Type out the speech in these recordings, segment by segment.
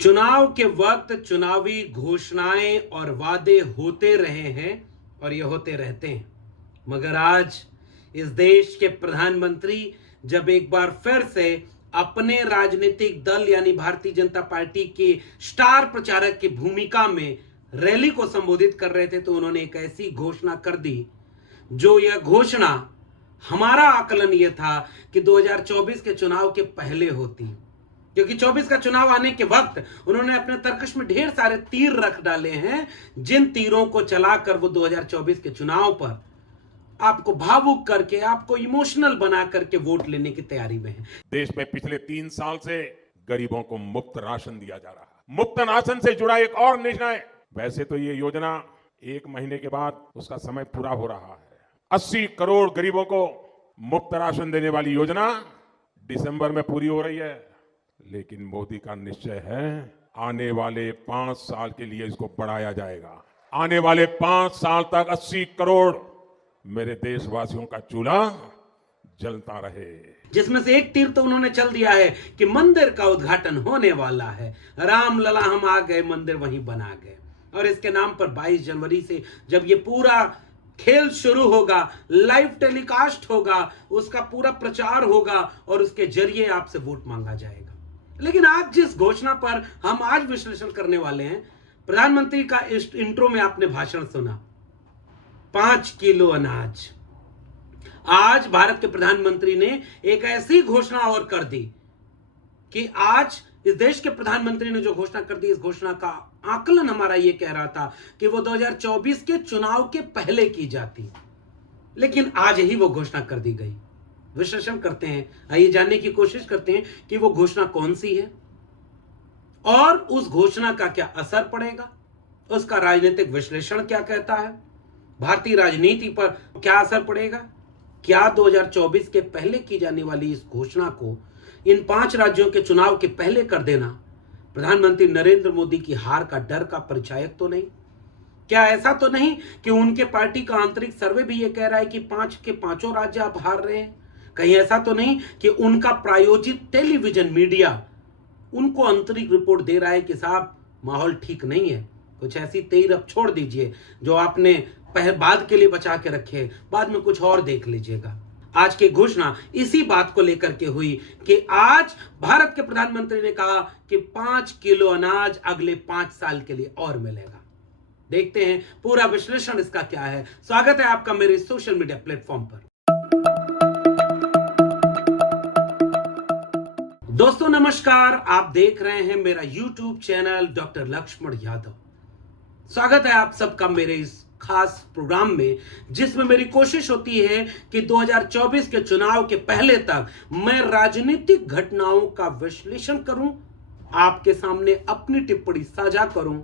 चुनाव के वक्त चुनावी घोषणाएं और वादे होते रहे हैं और ये होते रहते हैं, मगर आज इस देश के प्रधानमंत्री जब एक बार फिर से अपने राजनीतिक दल यानी भारतीय जनता पार्टी के स्टार प्रचारक की भूमिका में रैली को संबोधित कर रहे थे तो उन्होंने एक ऐसी घोषणा कर दी जो यह घोषणा हमारा आकलन यह था कि 2024 के चुनाव के पहले होती, क्योंकि 24 का चुनाव आने के वक्त उन्होंने अपने तर्कश में ढेर सारे तीर रख डाले हैं, जिन तीरों को चलाकर वो 2024 के चुनाव पर आपको भावुक करके, आपको इमोशनल बना करके वोट लेने की तैयारी में है। देश में पिछले 3 साल से गरीबों को मुफ्त राशन दिया जा रहा है। मुफ्त राशन से जुड़ा एक और निर्णय, वैसे तो ये योजना 1 महीने के बाद उसका समय पूरा हो रहा है। 80 करोड़ गरीबों को मुफ्त राशन देने वाली योजना दिसंबर में पूरी हो रही है, लेकिन मोदी का निश्चय है आने वाले 5 साल के लिए इसको बढ़ाया जाएगा। आने वाले 5 साल तक 80 करोड़ मेरे देशवासियों का चूल्हा जलता रहे, जिसमें से एक तीर तो उन्होंने चल दिया है कि मंदिर का उद्घाटन होने वाला है। राम लला हम आ गए, मंदिर वहीं बना गए। और इसके नाम पर 22 जनवरी से जब ये पूरा खेल शुरू होगा, लाइव टेलीकास्ट होगा, उसका पूरा प्रचार होगा और उसके जरिए आपसे वोट मांगा जाएगा। लेकिन आज जिस घोषणा पर हम आज विश्लेषण करने वाले हैं, प्रधानमंत्री का इस इंट्रो में आपने भाषण सुना, 5 किलो अनाज। आज भारत के प्रधानमंत्री ने एक ऐसी घोषणा और कर दी कि आज इस देश के प्रधानमंत्री ने जो घोषणा कर दी, इस घोषणा का आकलन हमारा यह कह रहा था कि वो 2024 के चुनाव के पहले की जाती, लेकिन आज ही वो घोषणा कर दी गई। विश्लेषण करते हैं, आइए जानने की कोशिश करते हैं कि वो घोषणा कौन सी है और उस घोषणा का क्या असर पड़ेगा, उसका राजनीतिक विश्लेषण क्या कहता है, भारतीय राजनीति पर क्या असर पड़ेगा। क्या 2024 के पहले की जाने वाली इस घोषणा को इन 5 राज्यों के चुनाव के पहले कर देना प्रधानमंत्री नरेंद्र मोदी की हार का डर का परिचायक तो नहीं? क्या ऐसा तो नहीं कि उनके पार्टी का आंतरिक सर्वे भी यह कह रहा है कि 5 के 5 राज्य आप हार रहे हैं? कहीं ऐसा तो नहीं कि उनका प्रायोजित टेलीविजन मीडिया उनको आंतरिक रिपोर्ट दे रहा है कि साहब माहौल ठीक नहीं है, कुछ ऐसी तीर अब छोड़ दीजिए जो आपने बाद के लिए बचा के रखे, बाद में कुछ और देख लीजिएगा। आज की घोषणा इसी बात को लेकर के हुई कि आज भारत के प्रधानमंत्री ने कहा कि 5 किलो अनाज अगले 5 साल के लिए और मिलेगा। देखते हैं पूरा विश्लेषण इसका क्या है। स्वागत है आपका मेरे सोशल मीडिया प्लेटफॉर्म पर। दोस्तों नमस्कार, आप देख रहे हैं मेरा YouTube channel doctor Laxman Yadav. स्वागत है आप सबका मेरे इस खास प्रोग्राम में, जिसमें मेरी कोशिश होती है कि 2024 के चुनाव के पहले तक मैं राजनीतिक घटनाओं का विश्लेषण करूं, आपके सामने अपनी टिप्पणी साझा करूं,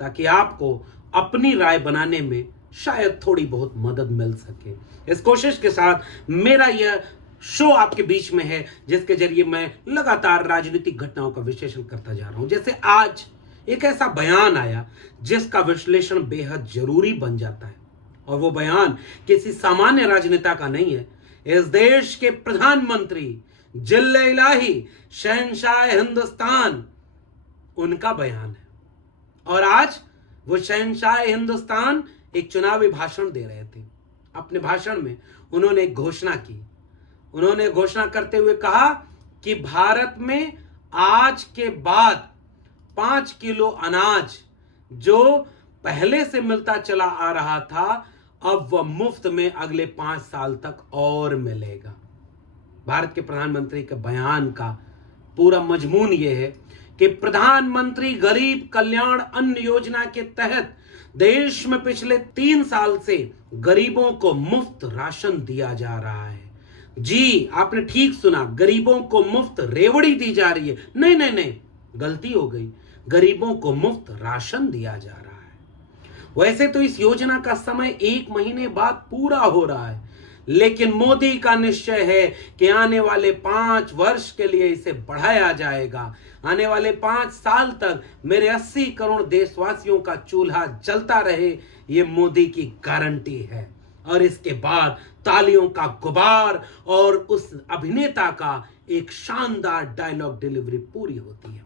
ताकि आपको अपनी राय बनाने में शायद थोड़ी बहुत मदद मिल सके। इस कोशिश के साथ मेरा यह शो आपके बीच में है, जिसके जरिए मैं लगातार राजनीतिक घटनाओं का विश्लेषण करता जा रहा हूं। जैसे आज एक ऐसा बयान आया जिसका विश्लेषण बेहद जरूरी बन जाता है, और वो बयान किसी सामान्य राजनेता का नहीं है। इस देश के प्रधानमंत्री जिल्ले इलाही शहंशाह हिंदुस्तान, उनका बयान है। और आज वो शहंशाह हिंदुस्तान एक चुनावी भाषण दे रहे थे। अपने भाषण में उन्होंने एक घोषणा की। उन्होंने घोषणा करते हुए कहा कि भारत में आज के बाद 5 किलो अनाज जो पहले से मिलता चला आ रहा था, अब वह मुफ्त में अगले 5 साल तक और मिलेगा। भारत के प्रधानमंत्री के बयान का पूरा मजमून यह है कि प्रधानमंत्री गरीब कल्याण अन्न योजना के तहत देश में पिछले 3 साल से गरीबों को मुफ्त राशन दिया जा रहा है। जी, आपने ठीक सुना, गरीबों को मुफ्त रेवड़ी दी जा रही है। नहीं नहीं नहीं, गलती हो गई, गरीबों को मुफ्त राशन दिया जा रहा है। वैसे तो इस योजना का समय 1 महीने बाद पूरा हो रहा है, लेकिन मोदी का निश्चय है कि आने वाले 5 वर्ष के लिए इसे बढ़ाया जाएगा। आने वाले 5 साल तक मेरे 80 करोड़ देशवासियों का चूल्हा जलता रहे, ये मोदी की गारंटी है। और इसके बाद तालियों का गुबार और उस अभिनेता का एक शानदार डायलॉग डिलीवरी पूरी होती है।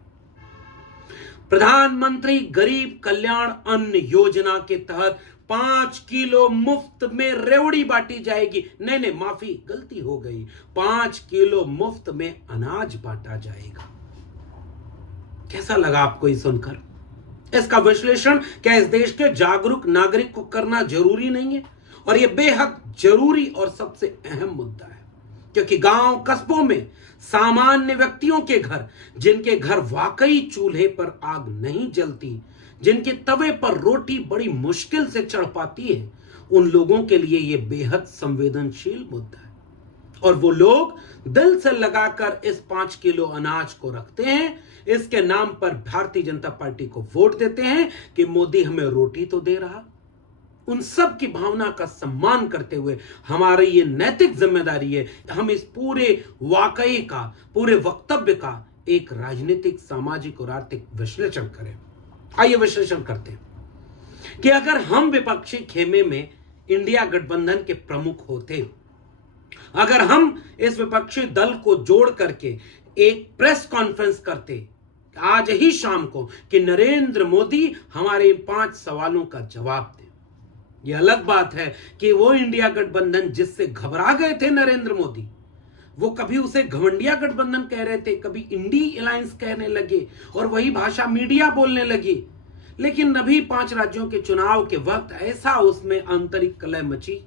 प्रधानमंत्री गरीब कल्याण अन्न योजना के तहत 5 किलो मुफ्त में रेवड़ी बांटी जाएगी। नहीं, माफी, गलती हो गई, 5 किलो मुफ्त में अनाज बांटा जाएगा। कैसा लगा आपको ये सुनकर? इसका विश्लेषण क्या इस देश के जागरूक नागरिक को करना जरूरी नहीं है? और यह बेहद जरूरी और सबसे अहम मुद्दा है, क्योंकि गांव कस्बों में सामान्य व्यक्तियों के घर, जिनके घर वाकई चूल्हे पर आग नहीं जलती, जिनके तवे पर रोटी बड़ी मुश्किल से चढ़ पाती है, उन लोगों के लिए यह बेहद संवेदनशील मुद्दा है। और वो लोग दिल से लगाकर इस 5 किलो अनाज को रखते हैं। इसके नाम पर भारतीय जनता पार्टी को वोट देते हैं कि मोदी हमें रोटी तो दे रहा। उन सब की भावना का सम्मान करते हुए हमारी ये नैतिक जिम्मेदारी है, हम इस पूरे वाकई का, पूरे वक्तव्य का एक राजनीतिक, सामाजिक और आर्थिक विश्लेषण करें। आइए विश्लेषण करते हैं कि अगर हम विपक्षी खेमे में इंडिया गठबंधन के प्रमुख होते, अगर हम इस विपक्षी दल को जोड़ करके एक प्रेस कॉन्फ्रेंस करते आज ही शाम को कि नरेंद्र मोदी हमारे 5 सवालों का जवाब दें। यह अलग बात है कि वो इंडिया गठबंधन जिससे घबरा गए थे नरेंद्र मोदी, वो कभी उसे घमंडिया गठबंधन कह रहे थे, कभी इंडी अलायंस कहने लगे और वही भाषा मीडिया बोलने लगी। लेकिन अभी 5 राज्यों के चुनाव के वक्त ऐसा उसमें आंतरिक कलह मची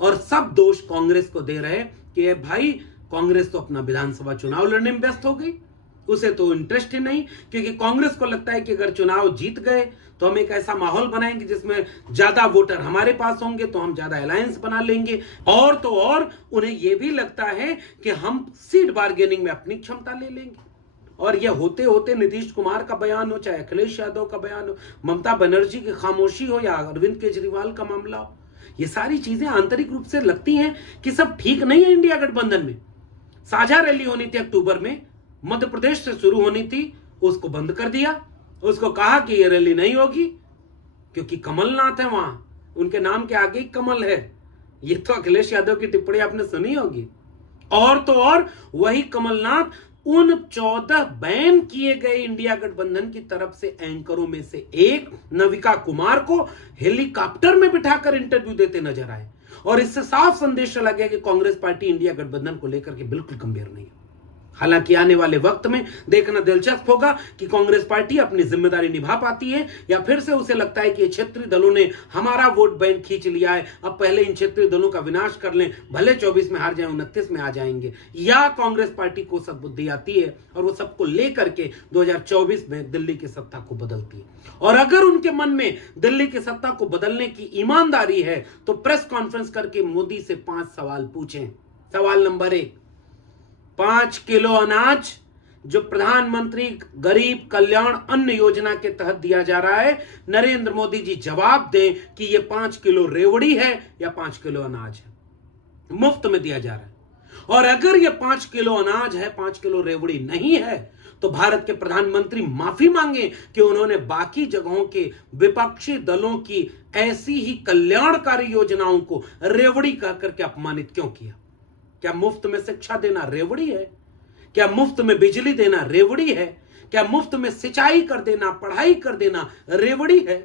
और सब दोष कांग्रेस को दे रहे कि भाई कांग्रेस तो अपना विधानसभा चुनाव लड़ने में व्यस्त हो गई, उसे तो इंटरेस्ट ही नहीं, क्योंकि कांग्रेस को लगता है कि अगर चुनाव जीत गए तो हम एक ऐसा माहौल बनाएंगे जिसमें ज्यादा वोटर हमारे पास होंगे तो हम ज्यादा अलायंस बना लेंगे। और तो और उन्हें यह भी लगता है कि हम सीट बार्गेनिंग में अपनी क्षमता ले लेंगे। और यह होते होते नीतीश कुमार का बयान हो, चाहे अखिलेश यादव का बयान हो, ममता बनर्जी की खामोशी हो या अरविंद केजरीवाल का मामला हो, ये सारी चीजें आंतरिक रूप से लगती हैं कि सब ठीक नहीं है। इंडिया गठबंधन में साझा रैली होनी थी अक्टूबर में, मध्य प्रदेश से शुरू होनी थी, उसको बंद कर दिया। उसको कहा कि ये रैली नहीं होगी क्योंकि कमलनाथ है वहां, उनके नाम के आगे कमल है। ये तो अखिलेश यादव की टिप्पणी आपने सुनी होगी। और तो और वही कमलनाथ उन 14 बैन किए गए इंडिया गठबंधन की तरफ से एंकरों में से एक नविका कुमार को हेलीकॉप्टर में बिठाकर इंटरव्यू देते नजर आए। और इससे साफ संदेश चला गया कि कांग्रेस पार्टी इंडिया गठबंधन को लेकर के बिल्कुल गंभीर नहीं है। हालांकि आने वाले वक्त में देखना दिलचस्प होगा कि कांग्रेस पार्टी अपनी जिम्मेदारी निभा पाती है या फिर से उसे लगता है कि क्षेत्रीय दलों ने हमारा वोट बैंक खींच लिया है, अब पहले इन क्षेत्रीय दलों का विनाश कर लें, भले 24 में हार जाए 29 में आ जाएंगे। या कांग्रेस पार्टी को सद्बुद्धि आती है और वो सबको लेकर के 2024 में दिल्ली की सत्ता को बदलती है। और अगर उनके मन में दिल्ली की सत्ता को बदलने की ईमानदारी है तो प्रेस कॉन्फ्रेंस करके मोदी से 5 सवाल पूछें। सवाल नंबर 1, 5 किलो अनाज जो प्रधानमंत्री गरीब कल्याण अन्न योजना के तहत दिया जा रहा है, नरेंद्र मोदी जी जवाब दें कि यह 5 किलो रेवड़ी है या 5 किलो अनाज है, मुफ्त में दिया जा रहा है। और अगर यह 5 किलो अनाज है, 5 किलो रेवड़ी नहीं है, तो भारत के प्रधानमंत्री माफी मांगे कि उन्होंने बाकी जगहों के विपक्षी दलों की ऐसी ही कल्याणकारी योजनाओं को रेवड़ी कह करके अपमानित क्यों किया। क्या मुफ्त में शिक्षा देना रेवड़ी है? क्या मुफ्त में बिजली देना रेवड़ी है? क्या मुफ्त में सिंचाई कर देना, पढ़ाई कर देना रेवड़ी है?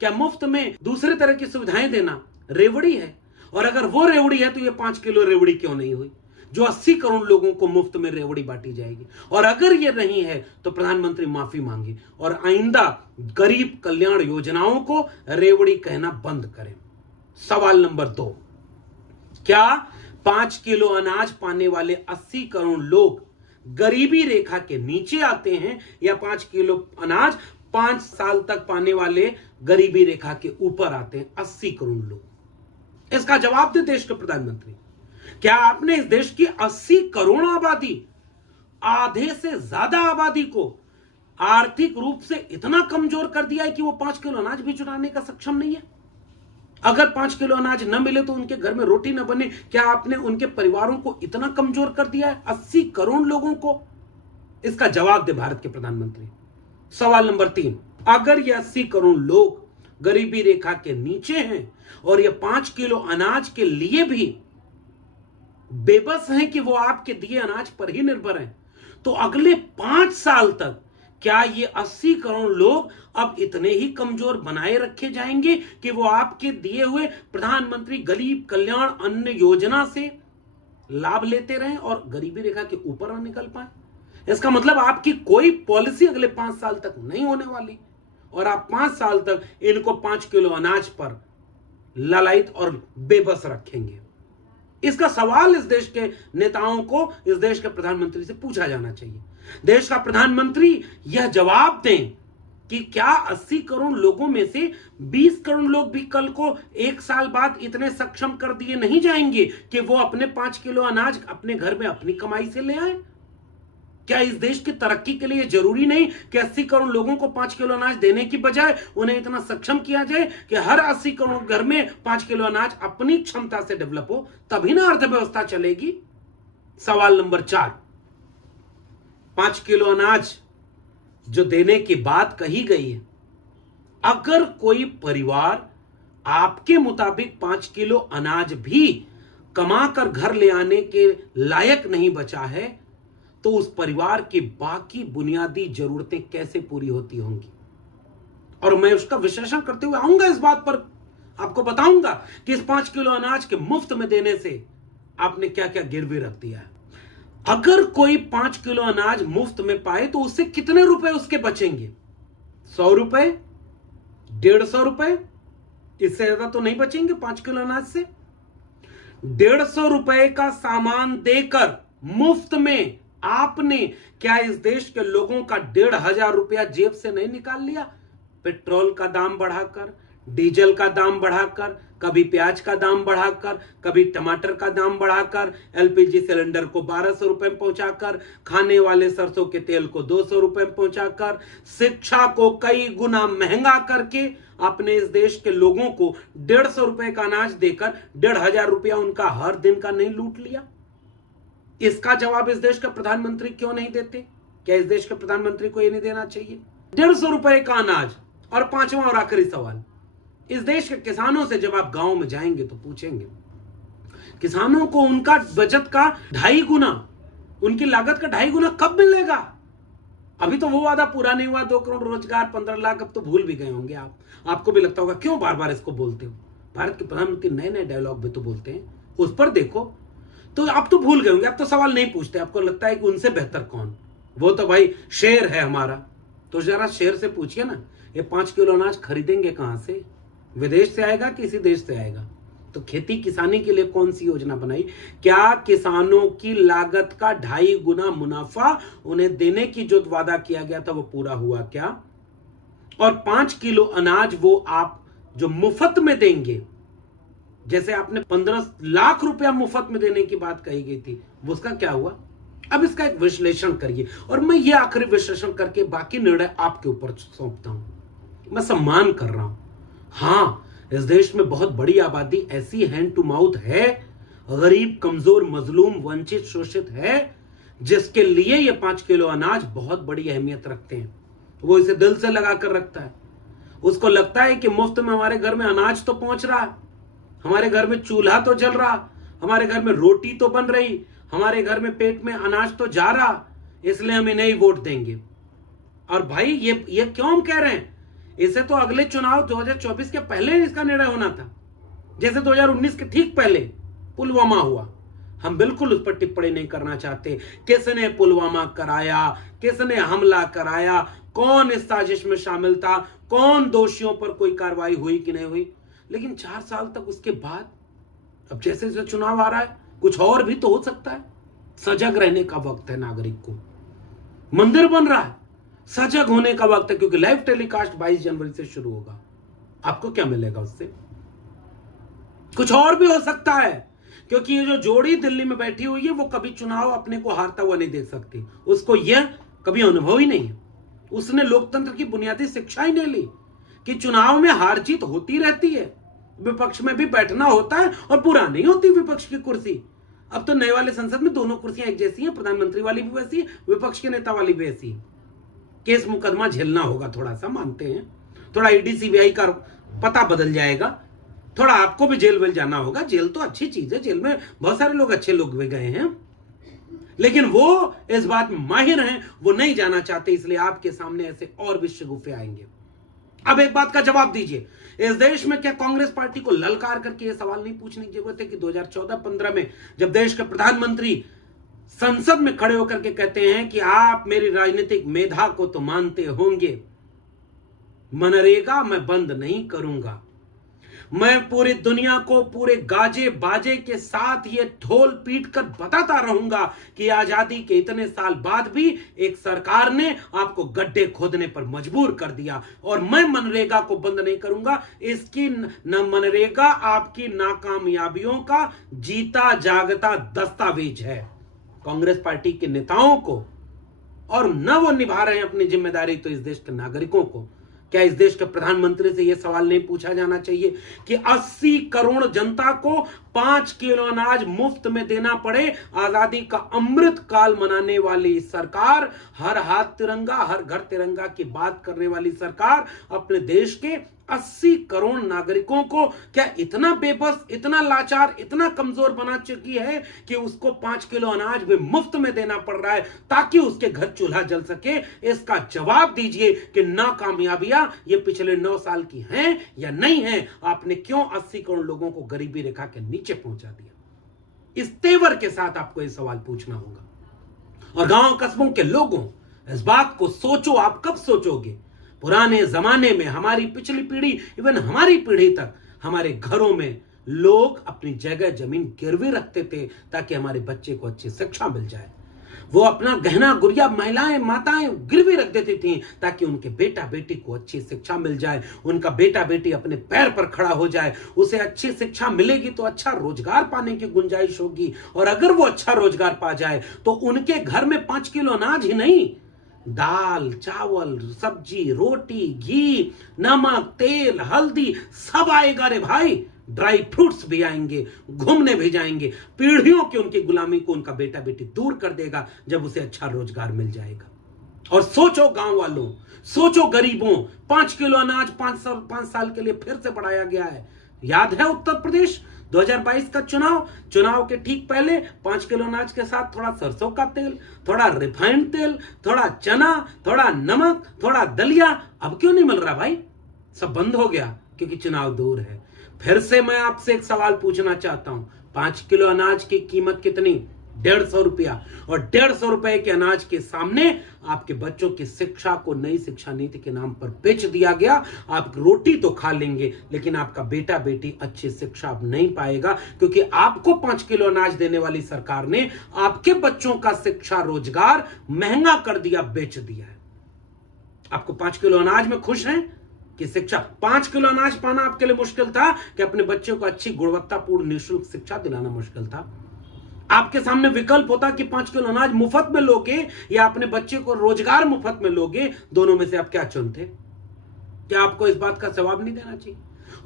क्या मुफ्त में दूसरे तरह की सुविधाएं देना रेवड़ी है? और अगर वो रेवड़ी है तो ये 5 किलो रेवड़ी क्यों नहीं हुई जो 80 करोड़ लोगों को मुफ्त में रेवड़ी बांटी जाएगी? और अगर ये नहीं है तो प्रधानमंत्री माफी मांगे और आइंदा गरीब कल्याण योजनाओं को रेवड़ी कहना बंद करें। सवाल नंबर 2, क्या 5 किलो अनाज पाने वाले 80 करोड़ लोग गरीबी रेखा के नीचे आते हैं या 5 किलो अनाज 5 साल तक पाने वाले गरीबी रेखा के ऊपर आते हैं 80 करोड़ लोग? इसका जवाब दे देश के प्रधानमंत्री। क्या आपने इस देश की 80 करोड़ आबादी, आधे से ज्यादा आबादी को आर्थिक रूप से इतना कमजोर कर दिया है कि वो 5 किलो अनाज भी जुटाने का सक्षम नहीं है? अगर 5 किलो अनाज न मिले तो उनके घर में रोटी न बने, क्या आपने उनके परिवारों को इतना कमजोर कर दिया है 80 करोड़ लोगों को? इसका जवाब दे भारत के प्रधानमंत्री। सवाल नंबर 3, अगर ये 80 करोड़ लोग गरीबी रेखा के नीचे हैं और ये 5 किलो अनाज के लिए भी बेबस हैं कि वो आपके दिए अनाज पर ही निर्भर हैं, तो अगले 5 साल तक क्या ये 80 करोड़ लोग अब इतने ही कमजोर बनाए रखे जाएंगे कि वो आपके दिए हुए प्रधानमंत्री गरीब कल्याण अन्न योजना से लाभ लेते रहें और गरीबी रेखा के ऊपर न निकल पाए? इसका मतलब आपकी कोई पॉलिसी अगले 5 साल तक नहीं होने वाली और आप 5 साल तक इनको 5 किलो अनाज पर ललायत और बेबस रखेंगे। इसका सवाल इस देश के नेताओं को, इस देश के प्रधानमंत्री से पूछा जाना चाहिए। देश का प्रधानमंत्री यह जवाब दें कि क्या 80 करोड़ लोगों में से 20 करोड़ लोग भी कल को 1 साल बाद इतने सक्षम कर दिए नहीं जाएंगे कि वो अपने 5 किलो अनाज अपने घर में अपनी कमाई से ले आए? क्या इस देश की तरक्की के लिए जरूरी नहीं कि 80 करोड़ लोगों को 5 किलो अनाज देने की बजाय उन्हें इतना सक्षम किया जाए कि हर 80 करोड़ घर में 5 किलो अनाज अपनी क्षमता से डेवलप हो? तभी ना अर्थव्यवस्था चलेगी। सवाल नंबर 4, 5 किलो अनाज जो देने की बात कही गई है, अगर कोई परिवार आपके मुताबिक 5 किलो अनाज भी कमाकर घर ले आने के लायक नहीं बचा है, तो उस परिवार की बाकी बुनियादी जरूरतें कैसे पूरी होती होंगी? और मैं उसका विश्लेषण करते हुए आऊंगा इस बात पर, आपको बताऊंगा कि इस 5 किलो अनाज के मुफ्त में देने से आपने क्या क्या गिरवी रख दिया है। अगर कोई 5 किलो अनाज मुफ्त में पाए तो उससे कितने रुपए उसके बचेंगे? 100 रुपए, 150 रुपए? इससे ज्यादा तो नहीं बचेंगे 5 किलो अनाज से। 150 रुपए का सामान देकर मुफ्त में आपने क्या इस देश के लोगों का 1,500 रुपया जेब से नहीं निकाल लिया? पेट्रोल का दाम बढ़ाकर, डीजल का दाम बढ़ाकर, कभी प्याज का दाम बढ़ाकर, कभी टमाटर का दाम बढ़ाकर, एलपीजी सिलेंडर को 1200 रुपए में पहुंचाकर, खाने वाले सरसों के तेल को 200 रुपए में पहुंचाकर, शिक्षा को कई गुना महंगा करके आपने इस देश के लोगों को 150 रुपए का अनाज देकर 1,500 रुपया उनका हर दिन का नहीं लूट लिया? इसका जवाब इस देश के प्रधानमंत्री क्यों नहीं देते? क्या इस देश के प्रधानमंत्री को यह नहीं देना चाहिए? 150 रुपए का अनाज। और 5वां और आखिरी सवाल, इस देश के किसानों से जब आप गांव में जाएंगे तो पूछेंगे, किसानों को उनका बचत का 2.5 गुना, उनकी लागत का 2.5 गुना कब मिलेगा? अभी तो वो वादा पूरा नहीं हुआ, 2 करोड़ रोजगार, 15 लाख, अब तो भूल भी गए होंगे आप। आपको भी लगता होगा क्यों बार बार इसको बोलते हो? भारत के प्रधानमंत्री नए नए डायलॉग भी तो बोलते हैं, उस पर देखो। तो आप तो भूल गए होंगे, आप तो सवाल नहीं पूछते, आपको लगता है कि उनसे बेहतर कौन? वो तो भाई शेर है हमारा। तो जरा शेर से पूछिए ना, ये 5 किलो अनाज खरीदेंगे कहां से? विदेश से आएगा कि इसी देश से आएगा? तो खेती किसानी के लिए कौन सी योजना बनाई? क्या किसानों की लागत का 2.5 गुना मुनाफा उन्हें देने की जो वादा किया गया था वो पूरा हुआ क्या? और 5 किलो अनाज वो आप जो मुफ्त में देंगे, जैसे आपने 15 लाख रुपया मुफ्त में देने की बात कही गई थी, वो उसका क्या हुआ? अब इसका एक विश्लेषण करिए और मैं ये आखिरी विश्लेषण करके बाकी निर्णय आपके ऊपर सौंपता हूं। मैं सम्मान कर रहा हूं। हां, इस देश में बहुत बड़ी आबादी ऐसी हैंड टू माउथ है, गरीब, कमजोर, मजलूम, वंचित, शोषित है, जिसके लिए ये 5 किलो अनाज बहुत बड़ी अहमियत रखते हैं। वो इसे दिल से लगा कर रखता है। उसको लगता है कि मुफ्त में हमारे घर में अनाज तो पहुंच रहा, हमारे घर में चूल्हा तो जल रहा, हमारे घर में रोटी तो बन रही, हमारे घर में पेट में अनाज तो जा रहा, इसलिए हम इन्हें ही वोट देंगे। और भाई ये क्यों हम कह रहे हैं? इसे तो अगले चुनाव 2024 के पहले इसका निर्णय होना था, जैसे 2019 के ठीक पहले पुलवामा हुआ। हम बिल्कुल उस पर टिप्पणी नहीं करना चाहते, किसने पुलवामा कराया, किसने हमला कराया, कौन इस साजिश में शामिल था, कौन दोषियों पर कोई कार्रवाई हुई कि नहीं हुई। लेकिन 4 साल तक उसके बाद अब जैसे जैसे चुनाव आ रहा है, कुछ और भी तो हो सकता है। सजग रहने का वक्त है नागरिक को। मंदिर बन रहा है, सजग होने का वक्त है, क्योंकि लाइव टेलीकास्ट 22 जनवरी से शुरू होगा। आपको क्या मिलेगा उससे? कुछ और भी हो सकता है, क्योंकि ये जो जोड़ी दिल्ली में बैठी हुई है वो कभी चुनाव अपने को हारता हुआ नहीं देख सकती। उसको यह कभी अनुभव ही नहीं है। उसने लोकतंत्र की बुनियादी शिक्षा ही नहीं ली कि चुनाव में हार जीत होती रहती है, विपक्ष में भी बैठना होता है और पूरा नहीं होती विपक्ष की कुर्सी। अब तो नए वाले संसद में दोनों कुर्सियां एक जैसी हैं, प्रधानमंत्री वाली भी वैसी है, विपक्ष के नेता वाली भी वैसी। केस मुकदमा झेलना होगा, थोड़ा सा मानते हैं, थोड़ा ईडी सीबीआई का पता बदल जाएगा, थोड़ा आपको भी जेल वेल जाना होगा। जेल तो अच्छी चीज है, जेल में बहुत सारे लोग अच्छे लोग भी गए हैं, लेकिन वो इस बात में माहिर हैं, वो नहीं जाना चाहते, इसलिए आपके सामने ऐसे और भी शगुफे आएंगे। अब एक बात का जवाब दीजिए, इस देश में क्या कांग्रेस पार्टी को ललकार करके यह सवाल नहीं पूछने की जरूरत है कि 2014-15 में जब देश के प्रधानमंत्री संसद में खड़े होकर के कहते हैं कि आप मेरी राजनीतिक मेधा को तो मानते होंगे, मनरेगा मैं बंद नहीं करूंगा, मैं पूरी दुनिया को पूरे गाजे बाजे के साथ ये ढोल पीट कर बताता रहूंगा कि आजादी के इतने साल बाद भी एक सरकार ने आपको गड्ढे खोदने पर मजबूर कर दिया, और मैं मनरेगा को बंद नहीं करूंगा। इसकी न मनरेगा आपकी नाकामयाबियों का जीता जागता दस्तावेज है। कांग्रेस पार्टी के नेताओं को, और न वो निभा रहे हैं अपनी जिम्मेदारी, तो इस देश के नागरिकों को, क्या इस देश के प्रधानमंत्री से यह सवाल नहीं पूछा जाना चाहिए कि 80 करोड़ जनता को 5 किलो अनाज मुफ्त में देना पड़े? आजादी का अमृत काल मनाने वाली सरकार, हर हाथ तिरंगा हर घर तिरंगा की बात करने वाली सरकार, अपने देश के 80 करोड़ नागरिकों को क्या इतना बेबस, इतना लाचार, इतना कमजोर बना चुकी है कि उसको 5 किलो अनाज भी मुफ्त में देना पड़ रहा है ताकि उसके घर चूल्हा जल सके? इसका जवाब दीजिए कि नाकामयाबियां ये पिछले 9 साल की हैं या नहीं हैं? आपने क्यों 80 करोड़ लोगों को गरीबी रेखा के नीचे पहुंचा दिया? इस तेवर के साथ आपको यह सवाल पूछना होगा। और गांव कस्बों के लोगों, इस बात को सोचो, आप कब सोचोगे? पुराने जमाने में हमारी पिछली पीढ़ी, इवन हमारी पीढ़ी तक, हमारे घरों में लोग अपनी जगह जमीन गिरवी रखते थे ताकि हमारे बच्चे को अच्छी शिक्षा मिल जाए। वो अपना गहना गुड़िया, महिलाएं, माताएं गिरवी रख देती थी ताकि उनके बेटा बेटी को अच्छी शिक्षा मिल जाए, उनका बेटा बेटी अपने पैर पर खड़ा हो जाए। उसे अच्छी शिक्षा मिलेगी तो अच्छा रोजगार पाने की गुंजाइश होगी, और अगर वो अच्छा रोजगार पा जाए तो उनके घर में 5 किलो अनाज ही नहीं, दाल, चावल, सब्जी, रोटी, घी, नमक, तेल, हल्दी सब आएगा रे भाई। ड्राई फ्रूट्स भी आएंगे, घूमने भी जाएंगे। पीढ़ियों की उनकी गुलामी को उनका बेटा बेटी दूर कर देगा जब उसे अच्छा रोजगार मिल जाएगा। और सोचो गांव वालों, सोचो गरीबों, 5 किलो अनाज 5 साल के लिए फिर से बढ़ाया गया है। याद है उत्तर प्रदेश 2022 का चुनाव के ठीक पहले 5 किलो अनाज के साथ थोड़ा सरसों का तेल, थोड़ा रिफाइंड तेल, थोड़ा चना, थोड़ा नमक, थोड़ा दलिया, अब क्यों नहीं मिल रहा भाई? सब बंद हो गया क्योंकि चुनाव दूर है। फिर से मैं आपसे एक सवाल पूछना चाहता हूं, 5 किलो अनाज की कीमत कितनी? 150 रुपया। और 150 रुपए के अनाज के सामने आपके बच्चों की शिक्षा को नई शिक्षा नीति के नाम पर बेच दिया गया। आप रोटी तो खा लेंगे लेकिन आपका बेटा बेटी अच्छी शिक्षा नहीं पाएगा, क्योंकि आपको 5 किलो अनाज देने वाली सरकार ने आपके बच्चों का शिक्षा रोजगार महंगा कर दिया, बेच दिया है। आपको 5 किलो अनाज में खुश हैं कि शिक्षा? 5 किलो अनाज पाना आपके लिए मुश्किल था कि अपने बच्चों को अच्छी गुणवत्तापूर्ण निःशुल्क शिक्षा दिलाना मुश्किल था? आपके सामने विकल्प होता कि 5 किलो अनाज मुफ्त में लोगे या अपने बच्चे को रोजगार मुफ्त में लोगे, दोनों में से आप क्या चुनते? क्या आपको इस बात का जवाब नहीं देना चाहिए?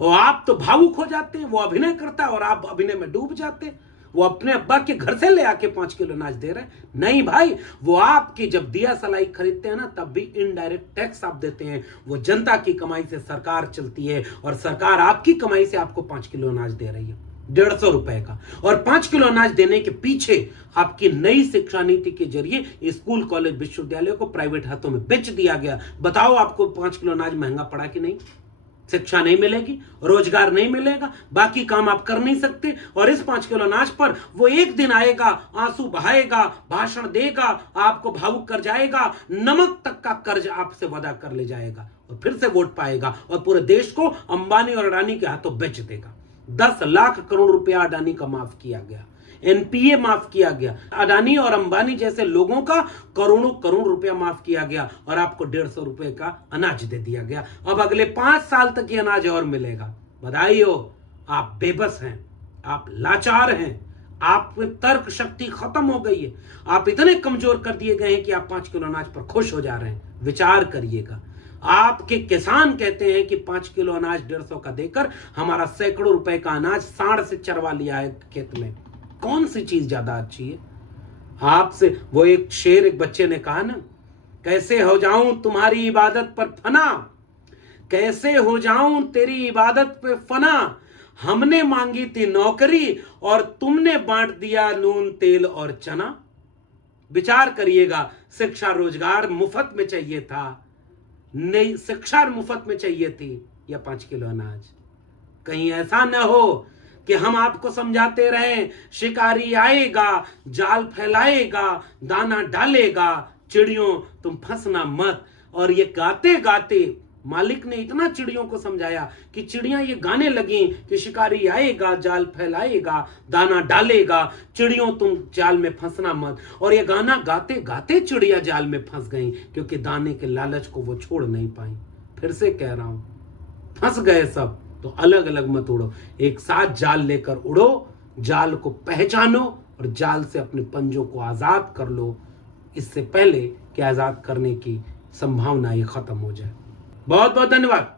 और आप तो भावुक हो जाते हैं, वो अभिनय करता है और आप अभिनय में डूब जाते हैं। वो अपने अब्बा के घर से ले आके 5 किलो अनाज दे रहे हैं। नहीं भाई, वो आपकी जब दिया सलाई खरीदते हैं ना, तब भी इनडायरेक्ट टैक्स आप देते हैं। वो जनता की कमाई से सरकार चलती है और सरकार आपकी कमाई से आपको 5 किलो अनाज दे रही है, 150 रुपए का। और 5 किलो अनाज देने के पीछे आपकी नई शिक्षा नीति के जरिए स्कूल, कॉलेज, विश्वविद्यालयों को प्राइवेट हाथों में बेच दिया गया। बताओ आपको 5 किलो अनाज महंगा पड़ा कि नहीं? शिक्षा नहीं मिलेगी, रोजगार नहीं मिलेगा, बाकी काम आप कर नहीं सकते। और इस 5 किलो अनाज पर वो एक दिन आएगा, आंसू बहाएगा, भाषण देगा, आपको भावुक कर जाएगा, नमक तक का कर्ज आपसे वादा कर ले जाएगा और फिर से वोट पाएगा और पूरे देश को अंबानी और अडानी के हाथों बेच देगा। 10 लाख करोड़ रुपया अडानी का माफ किया गया, एनपीए माफ किया गया, अडानी और अंबानी जैसे लोगों का करोड़ों करोड़ रुपया माफ किया गया और आपको 150 रुपए का अनाज दे दिया गया। अब अगले 5 साल तक ये अनाज और मिलेगा। बधाई हो, आप बेबस हैं, आप लाचार हैं, आप में तर्क शक्ति खत्म हो गई है। आप इतने कमजोर कर दिए गए हैं कि आप 5 किलो अनाज पर खुश हो जा रहे हैं। विचार करिएगा। आपके किसान कहते हैं कि 5 किलो अनाज 150 का देकर हमारा सैकड़ों रुपए का अनाज सांड से चरवा लिया है खेत में। कौन सी चीज ज्यादा अच्छी है आपसे? वो एक शेर, एक बच्चे ने कहा ना, कैसे हो जाऊं तुम्हारी इबादत पर फना, कैसे हो जाऊं तेरी इबादत पे फना, हमने मांगी थी नौकरी और तुमने बांट दिया नून तेल और चना। विचार करिएगा, शिक्षा रोजगार मुफ्त में चाहिए था, नहीं शिक्षा मुफ्त में चाहिए थी या 5 किलो अनाज। कहीं ऐसा न हो कि हम आपको समझाते रहें शिकारी आएगा, जाल फैलाएगा, दाना डालेगा, चिड़ियों तुम फंसना मत। और ये गाते गाते मालिक ने इतना चिड़ियों को समझाया कि चिड़ियां ये गाने लगी कि शिकारी आएगा, जाल फैलाएगा, दाना डालेगा, चिड़ियों तुम जाल में फंसना मत। और ये गाना गाते गाते चिड़िया जाल में फंस गई, क्योंकि दाने के लालच को वो छोड़ नहीं पाई। फिर से कह रहा हूं, फंस गए सब तो अलग अलग मत उड़ो, एक साथ जाल लेकर उड़ो, जाल को पहचानो और जाल से अपने पंजों को आजाद कर लो, इससे पहले कि आजाद करने की संभावना ये खत्म हो जाए। बहुत बहुत धन्यवाद।